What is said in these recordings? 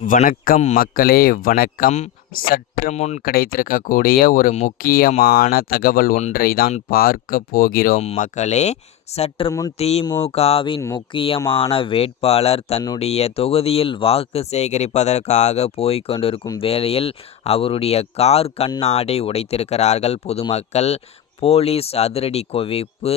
வணக்கம் மக்களே, வணக்கம். சற்று முன் கிடைத்திருக்கக்கூடிய ஒரு முக்கியமான தகவல் ஒன்றை தான் பார்க்க போகிறோம் மக்களே. சற்று முன் திமுகவின் முக்கியமான வேட்பாளர் தன்னுடைய தொகுதியில் வாக்கு சேகரிப்பதற்காக போய்க் கொண்டிருக்கும் வேளையில் அவருடைய கார் கண்ணாடி உடைத்திருக்கிறார்கள் பொதுமக்கள். போலீஸ் அதிரடி குவிப்பு.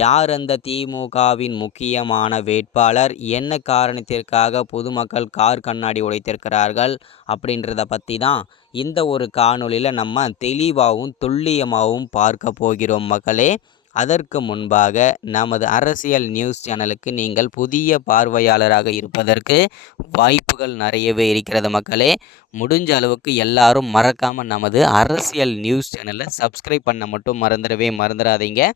யார் அந்த திமுகவின் முக்கியமான வேட்பாளர், என்ன காரணத்திற்காக பொதுமக்கள் கார் கண்ணாடி உடைத்திருக்கிறார்கள் அப்படின்றத பற்றி தான் இந்த ஒரு காணொளியில் நம்ம தெளிவாகவும் துல்லியமாகவும் பார்க்க போகிறோம் மக்களே. அதற்கு முன்பாக நமது அரசியல் நியூஸ் சேனலுக்கு நீங்கள் புதிய பார்வையாளராக இருப்பதற்கு வாய்ப்புகள் நிறையவே இருக்கிறது மக்களே. முடிஞ்ச அளவுக்கு எல்லாரும் மறக்காமல் நமது அரசியல் நியூஸ் சேனலை சப்ஸ்கிரைப் பண்ண மட்டும் மறந்துடாதீங்க.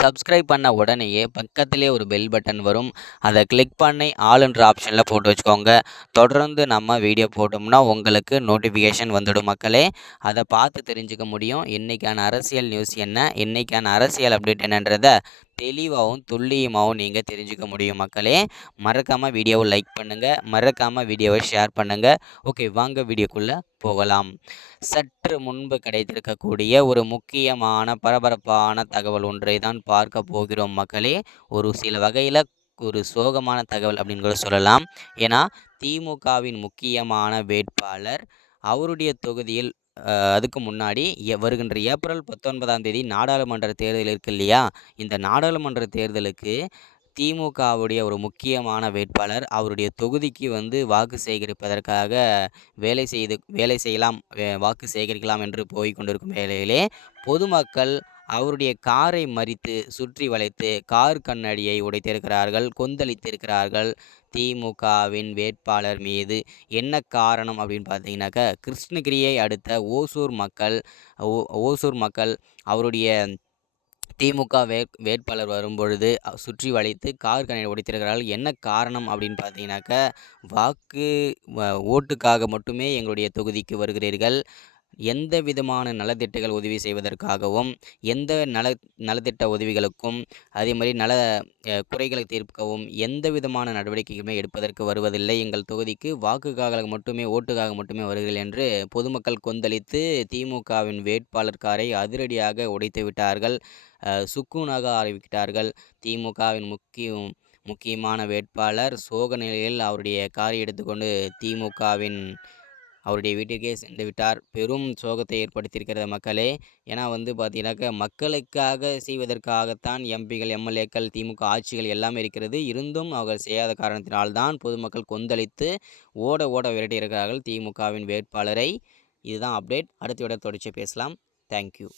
சப்ஸ்கிரைப் பண்ண உடனேயே பக்கத்திலே ஒரு பெல் பட்டன் வரும். அதை கிளிக் பண்ணி ஆல்ன்ற ஆப்ஷனில் போட்டு வச்சுக்கோங்க. தொடர்ந்து நம்ம வீடியோ போட்டோம்னா உங்களுக்கு நோட்டிஃபிகேஷன் வந்துடும் மக்களே. அதை பார்த்து தெரிஞ்சுக்க முடியும் இன்றைக்கான அரசியல் நியூஸ் என்ன, இன்றைக்கான அரசியல் அப்டேட் என்னன்றதை தெளிவாகவும் துல்லியமாகவும் நீங்கள் தெரிஞ்சுக்க முடியும் மக்களே. மறக்காமல் வீடியோவை லைக் பண்ணுங்கள், மறக்காமல் வீடியோவை ஷேர் பண்ணுங்கள். ஓகே, வாங்க வீடியோக்குள்ளே போகலாம். சற்று முன்பு கிடைத்திருக்கக்கூடிய ஒரு முக்கியமான பரபரப்பான தகவல் ஒன்றை தான் பார்க்க போகிறோம் மக்களே. ஒரு சில வகையில் ஒரு சோகமான தகவல் அப்படின்னு கூட சொல்லலாம். ஏன்னா திமுகவின் முக்கியமான வேட்பாளர் அவருடைய தொகுதியில் அதுக்கு முன்னாடி வருகின்ற ஏப்ரல் 19ஆம் தேதி நாடாளுமன்ற தேர்தல் இருக்கு இல்லையா. இந்த நாடாளுமன்ற தேர்தலுக்கு திமுகவுடைய ஒரு முக்கியமான வேட்பாளர் அவருடைய தொகுதிக்கு வந்து வாக்கு சேகரிப்பதற்காக வேலை செய்யலாம், வாக்கு சேகரிக்கலாம் என்று போய் கொண்டிருக்கும் வேளையிலே பொதுமக்கள் அவருடைய காரை மறித்து சுற்றி வளைத்து கார் கண்ணாடியை உடைத்திருக்கிறார்கள், கொந்தளித்திருக்கிறார்கள். திமுகவின் வேட்பாளர் மீது என்ன காரணம் அப்படின்னு பார்த்தீங்கன்னாக்கா, கிருஷ்ணகிரியை அடுத்த ஓசூர் மக்கள் அவருடைய திமுக வேட்பாளர் வரும்பொழுது சுற்றி வளைத்து கார் கண்ணாடி உடைத்திருக்கிறார்கள். என்ன காரணம் அப்படின்னு பார்த்தீங்கன்னாக்கா, வாக்கு ஓட்டுக்காக மட்டுமே எங்களுடைய தொகுதிக்கு வருகிறீர்கள், எந்த விதமான நலத்திட்டங்கள் உதவி செய்வதற்காகவும், எந்த நலத்திட்ட உதவிகளுக்கும், அதே மாதிரி குறைகளை தீர்க்கவும் எந்த விதமான நடவடிக்கைகளுமே எடுப்பதற்கு வருவதில்லை. எங்கள் தொகுதிக்கு வாக்குக்காக மட்டுமே, ஓட்டுக்காக மட்டுமே வருகிறீர்கள் என்று பொதுமக்கள் கொந்தளித்து திமுகவின் வேட்பாளர் காரை அதிரடியாக உடைத்து விட்டார்கள். சுக்குனாக ஆரம்பித்தார்கள். திமுகவின் முக்கியமான வேட்பாளர் சோக நிலையில் அவருடைய காரை எடுத்துக்கொண்டு அவருடைய வீட்டிற்கே சென்று விட்டார். பெரும் சோகத்தை ஏற்படுத்தியிருக்கிறது மக்களே. ஏன்னா பார்த்தீங்கன்னாக்கா, மக்களுக்காக செய்வதற்காகத்தான் எம்பிகள், எம்எல்ஏக்கள், திமுக ஆட்சிகள் எல்லாமே இருக்கிறது. இருந்தும் அவர்கள் செய்யாத காரணத்தினால்தான் பொதுமக்கள் கொந்தளித்து ஓட விரட்டியிருக்கிறார்கள் திமுகவின் வேட்பாளரை. இதுதான் அப்டேட். அடுத்த விட தொடர்ச்சி பேசலாம். தேங்க்யூ.